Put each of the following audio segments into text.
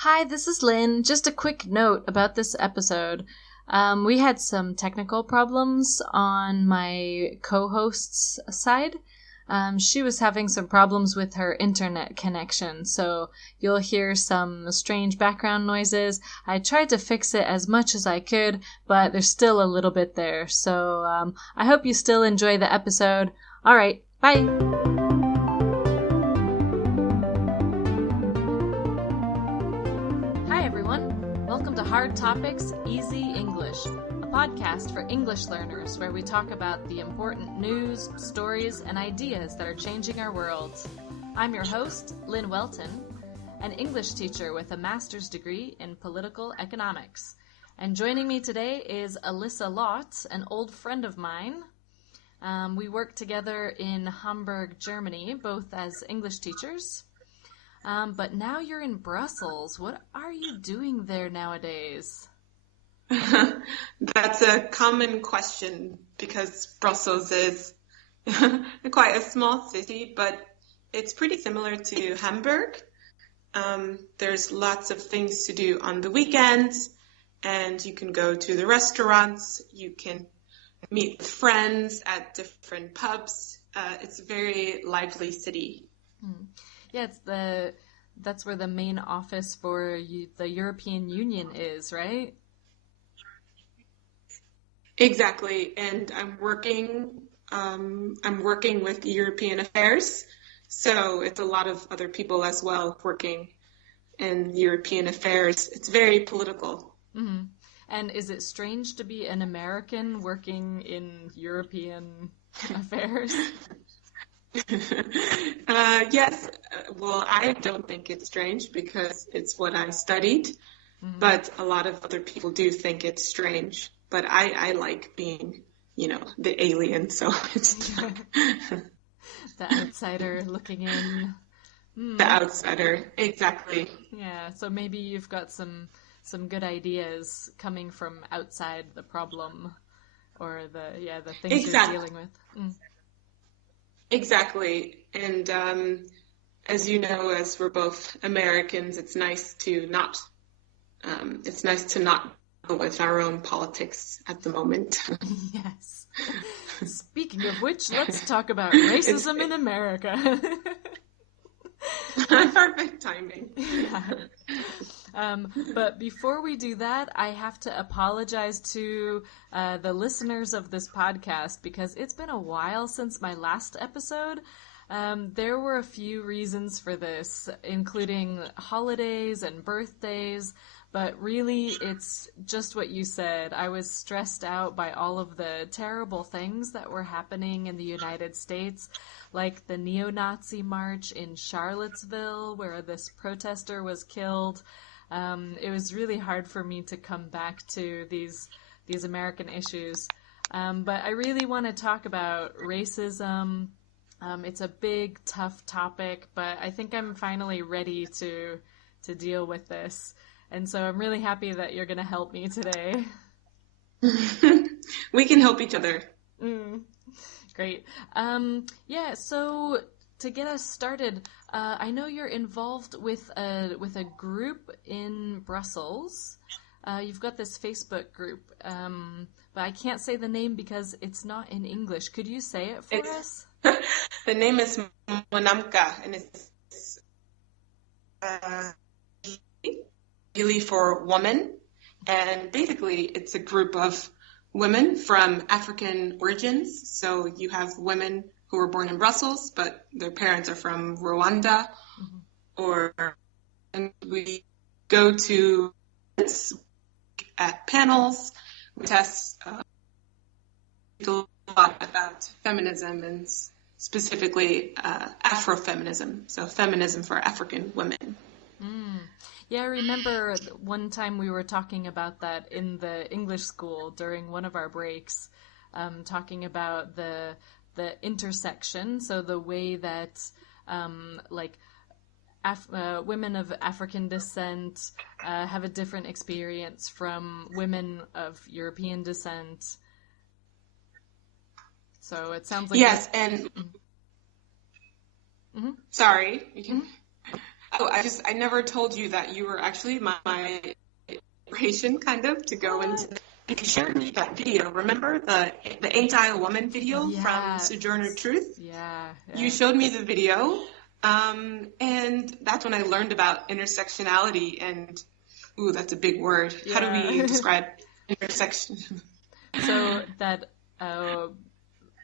Hi, this is Lynn. Just a quick note about this episode. We had some technical problems on my co-host's side. She was having some problems with her internet connection, so you'll hear some strange background noises. I tried to fix it as much as I could, but there's still a little bit there. So I hope you still enjoy the episode. All right, bye! Welcome to Hard Topics, Easy English, a podcast for English learners where we talk about the important news, stories, and ideas that are changing our world. I'm your host, Lynn Welton, an English teacher with a master's degree in political economics. And joining me today is Alyssa Lott, an old friend of mine. We work together in Hamburg, Germany, both as English teachers. But now you're in Brussels. What are you doing there nowadays? That's a common question because Brussels is quite a small city, but it's pretty similar to Hamburg. There's lots of things to do on the weekends, and you can go to the restaurants, you can meet with friends at different pubs. It's a very lively city. Yeah, that's where the main office for the European Union is, right? Exactly, and I'm working with European affairs, so it's a lot of other people as well working in European affairs. It's very political. Mm-hmm. And is it strange to be an American working in European affairs? Yes. Well, I don't think it's strange because it's what I studied, but a lot of other people do think it's strange. But I like being, the alien, so it's not. The outsider looking in. The outsider, exactly. Yeah, so maybe you've got some good ideas coming from outside the problem or the things you're dealing with. Exactly. And as you know, as we're both Americans, it's nice to not deal with our own politics at the moment. Yes. Speaking of which, let's talk about racism in America. Perfect timing. Yeah. But before we do that, I have to apologize to the listeners of this podcast because it's been a while since my last episode. There were a few reasons for this, including holidays and birthdays, but really it's just what you said. I was stressed out by all of the terrible things that were happening in the United States, like the neo-Nazi march in Charlottesville, where this protester was killed. It was really hard for me to come back to these American issues. But I really want to talk about racism. It's a big, tough topic, but I think I'm finally ready to deal with this. And so I'm really happy that you're going to help me today. We can help each other. Great. So to get us started, I know you're involved with a group in Brussels. You've got this Facebook group, but I can't say the name because it's not in English. Could you say it for us? The name is Monamka, and it's really for woman. And basically, it's a group of women from African origins. So you have women who were born in Brussels, but their parents are from Rwanda. And we go to at panels, we test a lot about feminism and specifically Afrofeminism, so feminism for African women. Yeah, I remember one time we were talking about that in the English school during one of our breaks, talking about the intersection, so the way that women of African descent have a different experience from women of European descent. So it sounds like... Yes, and... Sorry. You can... I never told you that you were actually my inspiration, kind of, to go into. You shared me that video. Remember the Ain't I a Woman video from Sojourner Truth? Yeah. You showed me the video, and that's when I learned about intersectionality. And ooh, that's a big word. Yeah. How do we describe intersection? So that,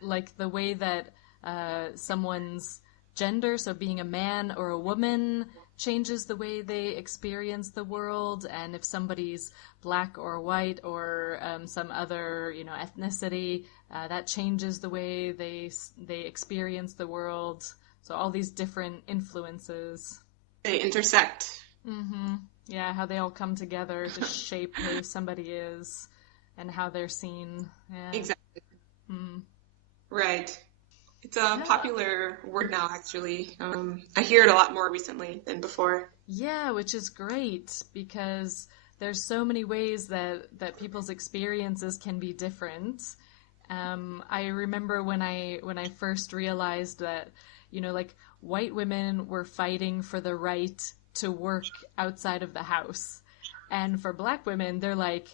like the way that someone's gender, so being a man or a woman, changes the way they experience the world, and if somebody's black or white or some other, ethnicity, that changes the way they experience the world. So all these different influences. They intersect. Mm-hmm. Yeah, how they all come together to shape who somebody is and how they're seen. Yeah. Exactly. Mm. Right. It's a popular word now, actually. I hear it a lot more recently than before. Yeah, which is great because there's so many ways that people's experiences can be different. I remember when I first realized that, like white women were fighting for the right to work outside of the house. And for black women, they're like,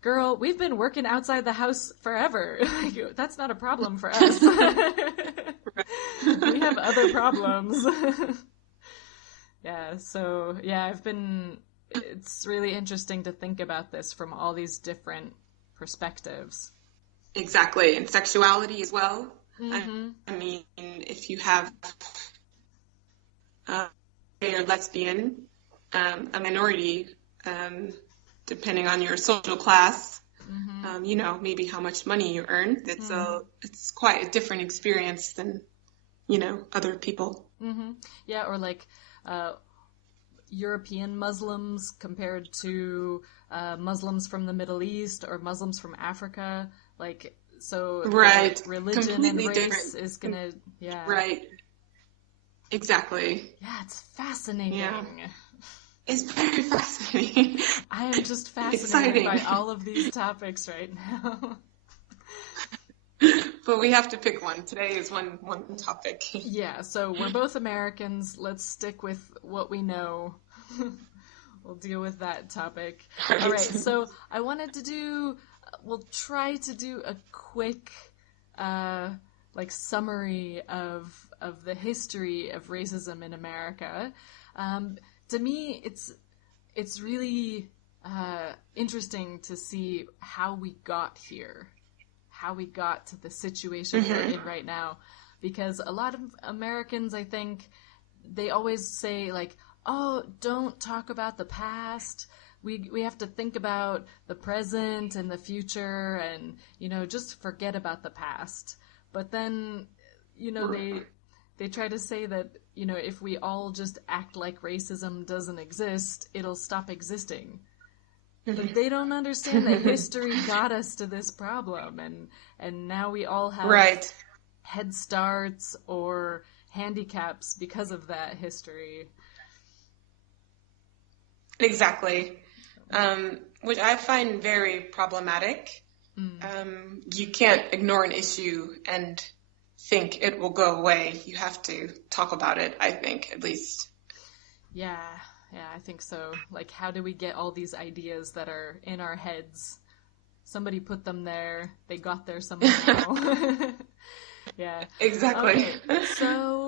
girl, we've been working outside the house forever. That's not a problem for us. We have other problems. Yeah, so, it's really interesting to think about this from all these different perspectives. Exactly, and sexuality as well. Mm-hmm. I mean, if you have gay or lesbian, a minority, depending on your social class, maybe how much money you earn. It's quite a different experience than, other people. Mm-hmm. Yeah, or like European Muslims compared to Muslims from the Middle East or Muslims from Africa. Like, so right. Religion Completely and race different. is gonna, yeah. Right. Exactly. Yeah, it's fascinating. Yeah. It's very fascinating. I am just fascinated by all of these topics right now. But we have to pick one. Today is one topic. Yeah, so we're both Americans. Let's stick with what we know. We'll deal with that topic. Right. All right, so I wanted to we'll try to do a quick summary of the history of racism in America. To me, it's really interesting to see how we got here, how we got to the situation we're in right now, because a lot of Americans, I think, they always say like, "Oh, don't talk about the past. We have to think about the present and the future, and just forget about the past." But then, they try to say that, if we all just act like racism doesn't exist, it'll stop existing. But they don't understand that history got us to this problem, and now we all have headstarts or handicaps because of that history. Exactly. Which I find very problematic. You can't ignore an issue and think it will go away. You have to talk about it, I think, at least. Yeah, I think so. Like, how do we get all these ideas that are in our heads? Somebody put them there. They got there somehow. Yeah. Exactly. Okay. So